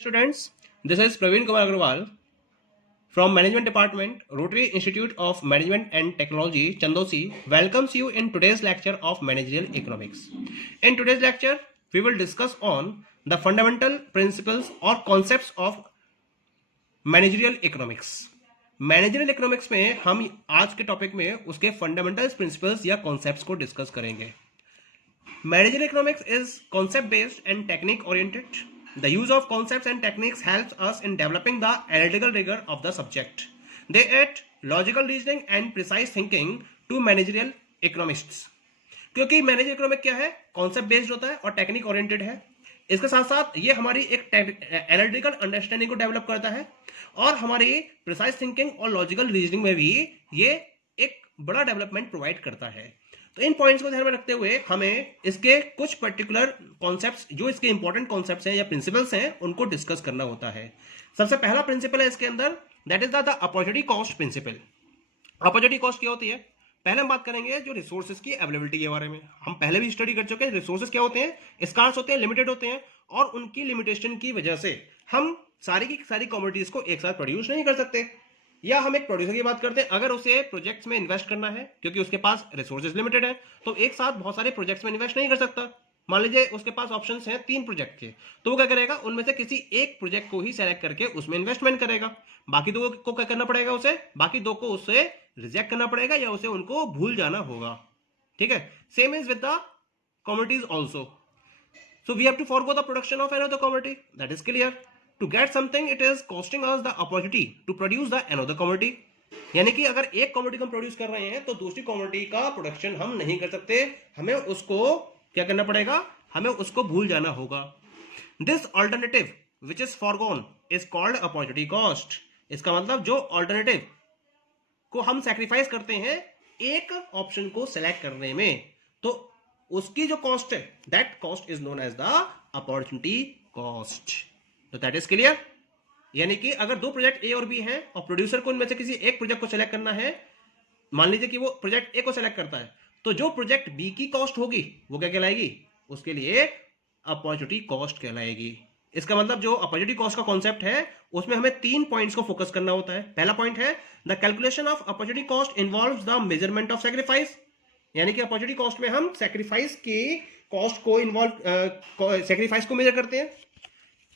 Students, this is Praveen Kumar Agrawal from Management Department, Rotary Institute of Management and Technology, Chandosi, welcomes you in today's lecture of Managerial Economics. In today's lecture, we will discuss on the fundamental principles or concepts of Managerial Economics. Managerial economics में हम आज के topic में उसके fundamentals principles या concepts को discuss करेंगे. Managerial economics is concept based and technique oriented. The use of concepts and techniques helps us in developing the analytical rigor of the subject. They add logical reasoning and precise thinking to managerial economists. क्योंकि manager economic क्या है, concept based होता है और technique oriented है. इसके साथ साथ ये हमारी एक एनालिटिकल अंडरस्टैंडिंग को डेवलप करता है और हमारी प्रिसाइज थिंकिंग और लॉजिकल रीजनिंग में भी ये एक बड़ा डेवलपमेंट प्रोवाइड करता है. तो इन पॉइंट्स को ध्यान में रखते हुए हमें इसके कुछ पर्टिकुलर कॉन्सेप्ट्स जो इसके इंपॉर्टेंट कॉन्सेप्ट्स हैं या प्रिंसिपल्स हैं उनको डिस्कस करना होता है. सबसे पहला प्रिंसिपल है इसके अंदर, that is the opportunity cost principle. Opportunity cost क्या होती है? पहले हम बात करेंगे जो रिसोर्सेज की अवेलेबिलिटी के बारे में. हम पहले भी स्टडी कर चुके हैं. रिसोर्सेज क्या होते हैं? स्कार्स होते हैं, लिमिटेड होते हैं और उनकी लिमिटेशन की वजह से हम सारी की सारी कमोडिटीज को एक साथ प्रोड्यूस नहीं कर सकते. या हम एक प्रोड्यूसर की बात करते हैं, अगर उसे प्रोजेक्ट्स में इन्वेस्ट करना है क्योंकि उसके पास रिसोर्सेज लिमिटेड है तो एक साथ बहुत सारे प्रोजेक्ट्स में इन्वेस्ट नहीं कर सकता. मान लीजिए उसके पास ऑप्शंस हैं 3 प्रोजेक्ट के, तो वो क्या करेगा, उनमें से किसी एक प्रोजेक्ट को ही सेलेक्ट करके उसमें इन्वेस्टमेंट करेगा. बाकी 2 को क्या करना पड़ेगा, उसे बाकी 2 को उससे रिजेक्ट करना पड़ेगा या उसे उनको भूल जाना होगा. ठीक है. Same is with the commodities also. So we have to forego the production of another commodity. That is clear. To get something, it is costing us the opportunity to produce the another commodity. यानी कि अगर एक commodity हम produce कर रहे हैं तो दूसरी कमोडिटी का प्रोडक्शन हम नहीं कर सकते, हमें उसको क्या करना पड़ेगा, हमें उसको भूल जाना होगा. This alternative which is foregone is called opportunity cost. इसका मतलब जो ऑल्टरनेटिव को हम सैक्रिफाइस करते हैं एक ऑप्शन को सेलेक्ट करने में, तो उसकी जो कॉस्ट है that cost is known as the opportunity cost. तो दैट इज क्लियर. यानी कि अगर 2 प्रोजेक्ट ए और बी हैं और प्रोड्यूसर को उनमें से किसी एक प्रोजेक्ट को सेलेक्ट करना है, मान लीजिए कि वो प्रोजेक्ट ए को सेलेक्ट करता है, तो जो प्रोजेक्ट बी की कॉस्ट होगी वो क्या कहलाएगी, उसके लिए अपॉर्चुनिटी कॉस्ट कहलाएगी. इसका मतलब जो अपॉर्चुनिटी कॉस्ट का कॉन्सेप्ट है उसमें हमें 3 पॉइंट्स को फोकस करना होता है. पहला पॉइंट है the calculation of opportunity cost involves the measurement of sacrifice. यानी कि अपॉर्चुनिटी कॉस्ट में हम सैक्रिफाइस की कॉस्ट को सैक्रिफाइस को मेजर करते हैं.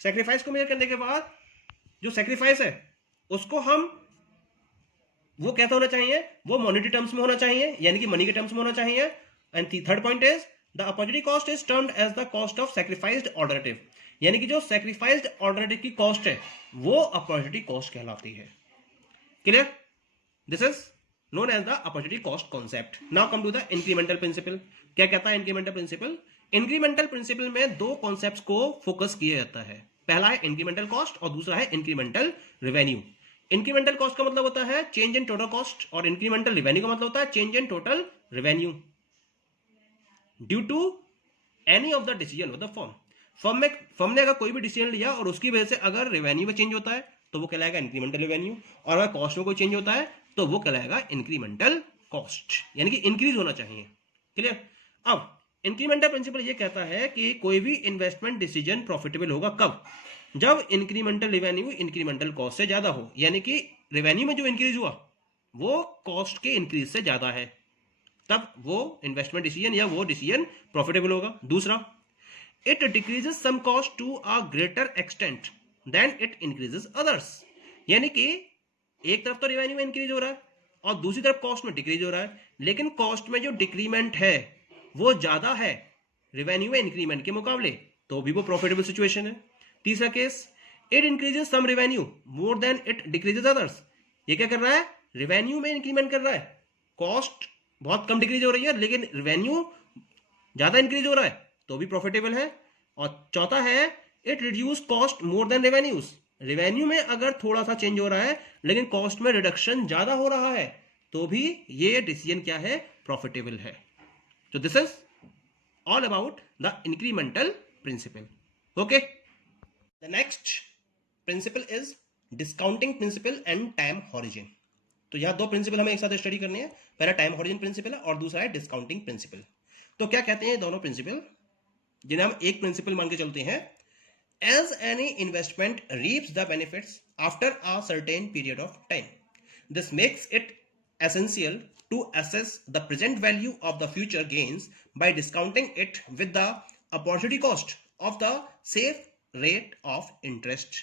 सैक्रिफाइस को मेजर करने के बाद जो सैक्रिफाइस है उसको हम वो कैसा होना चाहिए, वो मॉनेटरी टर्म्स में होना चाहिए, यानी कि मनी के टर्म्स में होना चाहिए. And third point is the opportunity cost is termed as the cost of sacrificed alternative. यानी कि जो सैक्रिफाइस्ड ऑल्टरनेटिव की कॉस्ट है वो अपॉर्चुनिटी कॉस्ट कहलाती है. Clear? This is known as the opportunity cost concept. Now come to the incremental principle. क्या कहता है incremental principle? incremental principle में 2 concepts को focus किया जाता है. पहला है incremental cost और दूसरा है incremental revenue. incremental cost का मतलब होता है change in total cost और incremental revenue का मतलब होता है change in total revenue due to any of the decision of the firm. Firm ने अगर कोई भी डिसीजन लिया और उसकी वजह से अगर रेवेन्यू में चेंज होता है तो वो कहलाएगा इंक्रीमेंटल रेवेन्यू, और अगर कॉस्ट में कोई चेंज होता है तो वो कहलाएगा इंक्रीमेंटल कॉस्ट, यानी कि इंक्रीज होना चाहिए. क्लियर? अब इंक्रीमेंटल प्रिंसिपल ये कहता है कि कोई भी इन्वेस्टमेंट डिसीजन प्रॉफिटेबल होगा कब, जब इंक्रीमेंटल रेवेन्यू इंक्रीमेंटल कॉस्ट से ज्यादा हो. यानी कि रेवेन्यू में जो इंक्रीज हुआ वो कॉस्ट के इंक्रीज से ज्यादा है, तब वो इन्वेस्टमेंट डिसीजन या वो डिसीजन प्रॉफिटेबल होगा. दूसरा, it decreases some cost to a greater extent than it increases others. यानी कि एक तरफ तो रेवेन्यू में इंक्रीज हो रहा है और दूसरी तरफ कॉस्ट में डिक्रीज हो रहा है, लेकिन कॉस्ट में जो डिक्रीमेंट है वो ज्यादा है रेवेन्यू में इंक्रीमेंट के मुकाबले, तो भी वो प्रॉफिटेबल सिचुएशन है. तीसरा केस, it increases some revenue more than it decreases others. ये क्या कर रहा है, रेवेन्यू में इंक्रीमेंट कर रहा है, कॉस्ट बहुत कम डिक्रीज हो रही है लेकिन रेवेन्यू ज्यादा इंक्रीज हो रहा है, तो भी प्रॉफिटेबल है. और चौथा है, it reduce cost more than revenues. Revenue में अगर थोड़ा सा चेंज हो रहा है लेकिन कॉस्ट में रिडक्शन ज्यादा हो रहा है, तो भी ये डिसीजन क्या है, प्रॉफिटेबल है. तो this is all about the incremental principle. Okay, the next principle is discounting principle and time horizon. तो यह 2 प्रिंसिपल हमें एक साथ स्टडी करने हैं. पहला टाइम हॉरिजन प्रिंसिपल है और दूसरा है डिस्काउंटिंग प्रिंसिपल. तो क्या कहते हैं दोनों प्रिंसिपल, जिन्हें हम एक प्रिंसिपल मान के चलते हैं. as any investment reaps the benefits after a certain period of time. This makes it essential to assess the present value of the future gains by discounting it with the opportunity cost of the safe rate of interest.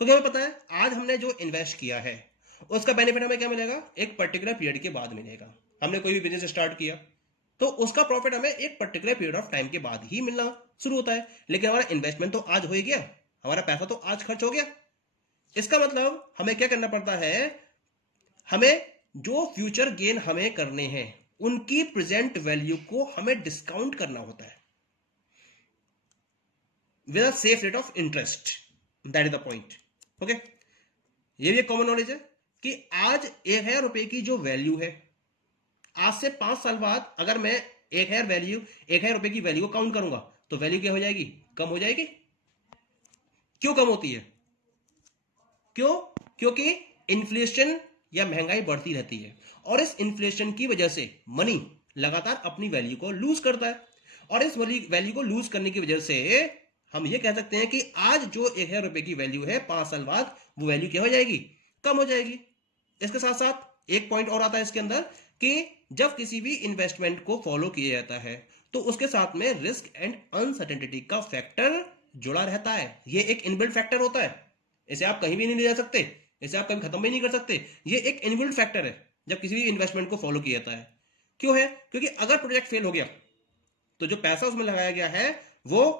क्योंकि हमें पता है आज हमने जो invest किया है उसका बेनिफिट हमें क्या मिलेगा, एक पर्टिकुलर पीरियड के बाद मिलेगा। हमने कोई भी बिजनेस स्टार्ट किया तो उसका प्रॉफिट हमें एक पर्टिकुलर पीरियड ऑफ टाइम के बाद ही मिलना शुरू होता है, लेकिन हमारा इन्वेस्टमेंट तो आज हो ही गया, हमारा पैसा तो आज खर्च हो गया। इसका मतलब हमें क्या करना पड़ता है, हमें जो फ्यूचर गेन हमें करने हैं उनकी प्रेजेंट वैल्यू को हमें डिस्काउंट करना होता है with a safe rate of interest. That is the point. Okay, ये भी एक कॉमन नॉलेज है कि आज 1000 रुपए की जो वैल्यू है, आज से 5 साल बाद अगर मैं 1000 रुपए की वैल्यू को काउंट करूंगा तो वैल्यू क्या हो जाएगी, कम हो जाएगी। क्यों कम होती है, क्यों? क्योंकि इन्फ्लेशन या महंगाई बढ़ती रहती है और इस इन्फ्लेशन की वजह से मनी लगातार अपनी वैल्यू को लूज करता है, और इस वैल्यू को लूज करने की वजह से हम ये कह सकते हैं कि आज जो 1000 रुपए की वैल्यू है 5 साल बाद वो वैल्यू क्या हो जाएगी, कम हो जाएगी। इसके साथ साथ एक पॉइंट और आता है इसके अंदर कि जब किसी भी इन्वेस्टमेंट को फॉलो किया जाता है तो उसके साथ में रिस्क एंड अनसर्टेनिटी का फैक्टर जुड़ा रहता है। ये एक इनबिल्ट फैक्टर होता है, इसे आप कहीं भी नहीं ले जा सकते, इसे आप कभी खत्म भी नहीं कर सकते। ये एक इनबिल्ट फैक्टर है जब किसी भी इन्वेस्टमेंट को फॉलो किया जाता है। क्यों है? क्योंकि अगर प्रोजेक्ट फेल हो गया तो जो पैसा उसमें लगाया गया है वो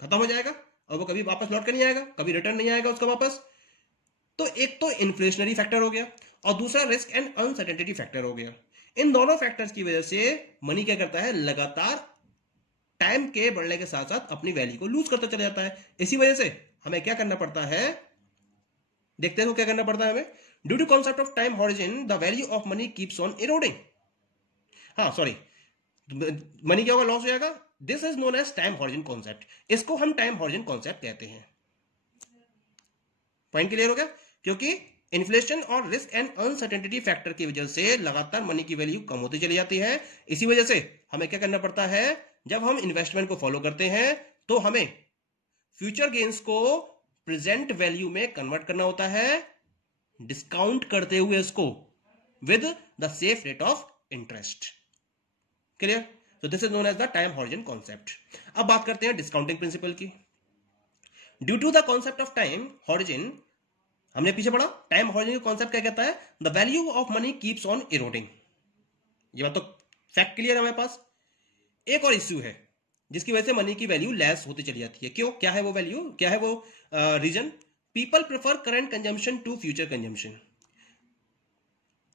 खत्म हो जाएगा और वो कभी वापस लौट कर नहीं आएगा, कभी रिटर्न नहीं आएगा उसका वापस। तो एक तो इन्फ्लेशनरी फैक्टर हो गया और दूसरा रिस्क एंड अनसर्टेनिटी फैक्टर हो गया। इन दोनों फैक्टर्स की वजह से मनी क्या करता है, लगातार टाइम के बढ़ने के साथ साथ अपनी वैल्यू को लूज करता चला जाता है। इसी वजह से हमें क्या करना पड़ता है, देखते हैं क्या करना पड़ता है हमें। Due to concept of time horizon the value of money keeps on eroding. हाँ सॉरी, मनी क्या होगा, लॉस हो जाएगा। This is known as time horizon concept, इसको हम टाइम हॉरिजन कॉन्सेप्ट कहते हैं। पॉइंट क्लियर हो गया? क्योंकि इन्फ्लेशन और रिस्क एंड अनसर्टेनिटी फैक्टर की वजह से लगातार मनी की वैल्यू कम होती चली जाती है। इसी वजह से हमें क्या करना पड़ता है, जब हम इन्वेस्टमेंट को फॉलो करते हैं तो हमें फ्यूचर गेन्स को प्रेजेंट वैल्यू में कन्वर्ट करना होता है, डिस्काउंट करते हुए इसको with the safe rate of interest. Clear? तो this is known as the time horizon concept. अब बात करते हैं डिस्काउंटिंग प्रिंसिपल की। Due to the concept of time horizon, हमने पीछे पढ़ा टाइम हॉरिजन का कॉन्सेप्ट क्या कहता है, the value of money keeps on eroding. ये बात तो फैक्ट क्लियर है हमारे पास। एक और इश्यू है जिसकी वजह से मनी की वैल्यू लेस होती चली जाती है। क्यों? क्या है वो वैल्यू, क्या है वो reason? People prefer current consumption to future consumption.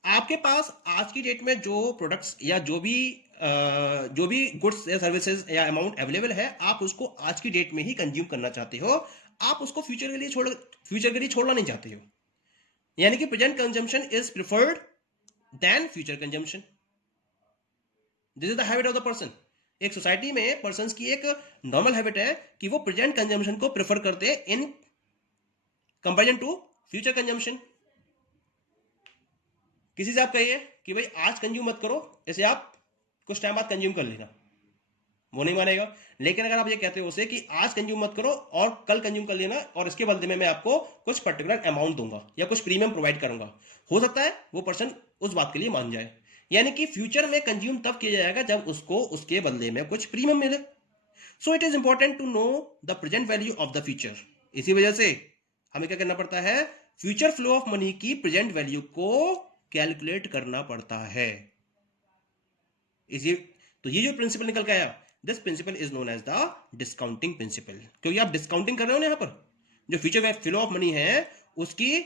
आपके पास आज की डेट में जो प्रोडक्ट्स या जो भी गुड्स या सर्विसेज या अमाउंट अवेलेबल है, आप उसको आज की डेट में ही कंज्यूम करना चाहते हो, आप उसको फ्यूचर के लिए छोड़ना नहीं चाहते हो। यानी कि present consumption is preferred than future consumption. This is the habit of the person. एक सोसाइटी में पर्सन्स की एक नॉर्मल हैबिट है कि वो प्रेजेंट कंजम्पशन को प्रेफर करते हैं in comparison to future consumption. किसी से आप कहिए कि भाई आज कंज्यूम मत करो, इसे आप कुछ टाइम बाद कंज्यूम कर लेना, वो नहीं मानेगा। लेकिन अगर आप ये कहते हो उसे कि आज कंज्यूम मत करो और कल कंज्यूम कर लेना और इसके बदले में मैं आपको कुछ पर्टिकुलर अमाउंट दूंगा या कुछ प्रीमियम प्रोवाइड करूंगा, हो सकता है वो पर्सन उस बात के लिए मान जाए। यानी कि फ्यूचर में कंज्यूम तब किया जाएगा जब उसको उसके बदले में कुछ प्रीमियम मिले। So it is important to know the present value of the future. इसी वजह से हमें क्या करना पड़ता है, फ्यूचर फ्लो ऑफ मनी की प्रेजेंट वैल्यू को कैलकुलेट करना पड़ता है। इसी तो ये जो प्रिंसिपल निकल के आया, this principle is known as the discounting principle. क्योंकि आप डिस्काउंटिंग कर रहे हो ना, यहाँ पर जो फ्यूचर फ्लो ऑफ मनी है उसकी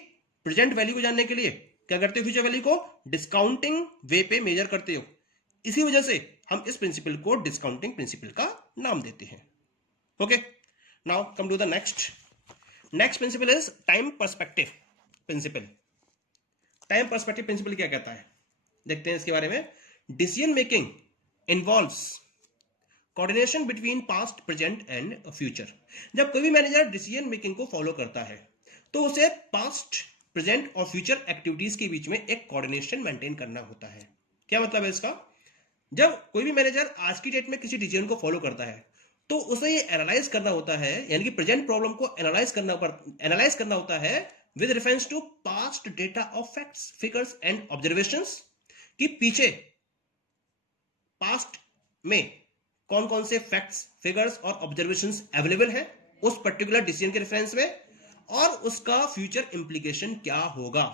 प्रेजेंट वैल्यू को जानने के लिए क्या करते हो, फ्यूचर वैल्यू को डिस्काउंटिंग वे पे मेजर करते हो। इसी वजह से हम इस प्रिंसिपल को डिस्काउंटिंग प्रिंसिपल का नाम देते हैं। Okay, now come to the next principle is time perspective principle. Time perspective principle क्या कहता है, देखते हैं इसके बारे में। Decision making involves coordination between past, present and future. जब कोई भी मैनेजर डिसीजन मेकिंग को फॉलो करता है तो उसे पास्ट, प्रेजेंट और फ्यूचर एक्टिविटीज के बीच में एक कोऑर्डिनेशन मेंटेन करना होता है। क्या मतलब है इसका? जब कोई भी मैनेजर आज की डेट में किसी डिसीजन को फॉलो करता है तो उसे ये एनालाइज करना होता है, यानी कि प्रेजेंट प्रॉब्लम को एनालाइज करना होता है with reference to past data of facts, figures and observations, कि पीछे पास्ट में कौन कौन से फैक्ट्स, फिगर्स और ऑब्जर्वेशंस अवेलेबल हैं उस पर्टिकुलर डिसीजन के रेफरेंस में, और उसका फ्यूचर इंप्लीकेशन क्या होगा।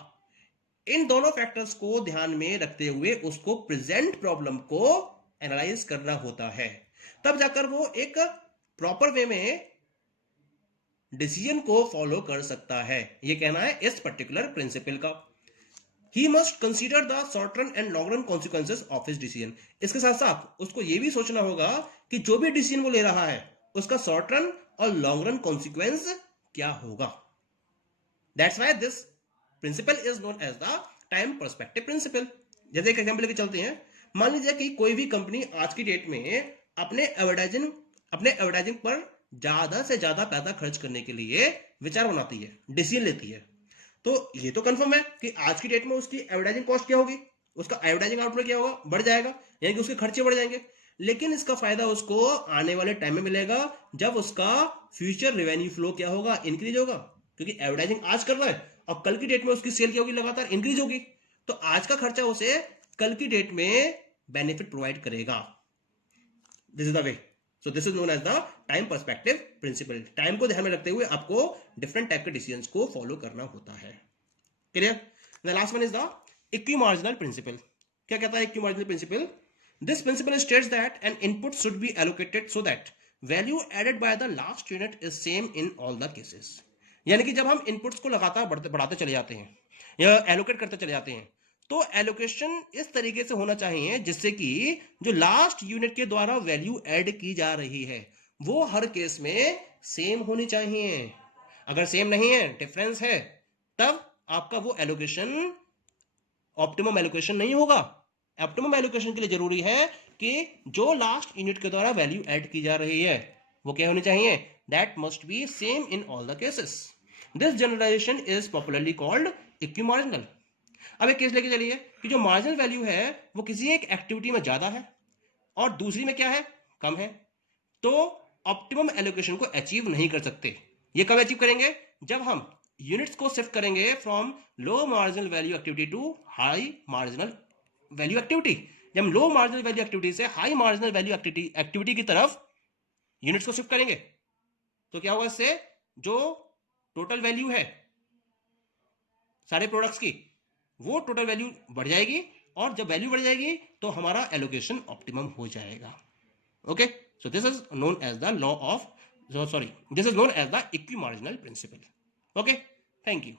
इन दोनों फैक्टर्स को ध्यान में रखते हुए उसको प्रेजेंट प्रॉब्लम को एनालाइज करना होता है, तब जाकर वो एक प्रॉपर वे में डिसीजन को फॉलो कर सकता है। ये कहना है इस पर्टिकुलर प्रिंसिपल का। He must consider the short run and long run consequences of his decision. इसके साथ साथ उसको ये भी सोचना होगा कि जो भी डिसीजन वो ले रहा है उसका शॉर्ट रन और लॉन्ग रन कॉन्सिक्वेंस क्या होगा। That's why this principle is known as the time perspective principle. जैसे एक एग्जांपल लेके चलते हैं, मान लीजिए कि कोई भी कंपनी आज की डेट में अपने एडवर्टाइजिंग पर ज्यादा से ज्यादा पैसा खर्च करने के लिए विचार बनाती है, डिसीजन लेती है। तो ये तो कंफर्म है कि आज की डेट में उसकी एडवर्टाइजिंग कॉस्ट क्या होगी, उसका एडवर्टाइजिंग आउटपुट क्या होगा, बढ़ जाएगा, यानी कि उसके खर्चे बढ़ जाएंगे। लेकिन इसका फायदा उसको आने वाले टाइम में मिलेगा जब उसका फ्यूचर रेवेन्यू फ्लो क्या होगा, इंक्रीज होगा, क्योंकि एडवर्टाइजिंग आज कर रहा है और कल की डेट में उसकी सेल क्या होगी, लगातार इंक्रीज होगी। तो आज का खर्चा उसे कल की डेट में बेनिफिट प्रोवाइड करेगा। This is the way. So this is known as the time perspective principle. Time को ध्यान में रखते हुए आपको डिफरेंट टाइप के डिसीजंस को फॉलो करना होता है। Clear? The last one is the equimarginal principle. क्या कहता है equimarginal principle? This principle states that an input should be allocated so that value added by the last unit is same in all the cases. यानी कि जब हम inputs को लगातार बढ़ाते चले जाते हैं या एलोकेट करते चले जाते हैं, तो एलोकेशन इस तरीके से होना चाहिए जिससे कि जो लास्ट यूनिट के द्वारा वैल्यू ऐड की जा रही है वो हर केस में सेम होनी चाहिए। अगर सेम नहीं है, डिफरेंस है, तब आपका वो एलोकेशन ऑप्टिमम एलोकेशन नहीं होगा। ऑप्टिमम एलोकेशन के लिए जरूरी है कि जो लास्ट यूनिट के द्वारा वैल्यू ऐड की जा रही है वो क्या होनी चाहिए, that must be same in all the cases. This generalisation is popularly called equimarginal. अब एक केस लेके चलिए कि जो मार्जिनल वैल्यू है वो किसी एक एक्टिविटी में ज्यादा है और दूसरी में क्या है, कम है, तो ऑप्टिमम एलोकेशन को अचीव नहीं कर सकते। ये कब अचीव करेंगे, जब हम यूनिट्स को शिफ्ट करेंगे from low marginal value activity to high marginal value activity. जब हम लो मार्जिनल वैल्यू एक्टिविटी से हाई मार्जिनल वैल्यू एक्टिविटी की तरफ यूनिट्स को शिफ्ट करेंगे तो क्या होगा, इससे जो टोटल वैल्यू है सारे प्रोडक्ट्स की वो टोटल वैल्यू बढ़ जाएगी, और जब वैल्यू बढ़ जाएगी तो हमारा एलोकेशन ऑप्टिमम हो जाएगा। Okay, so this is known as the law of this is known as the equimarginal principle. Okay, thank you.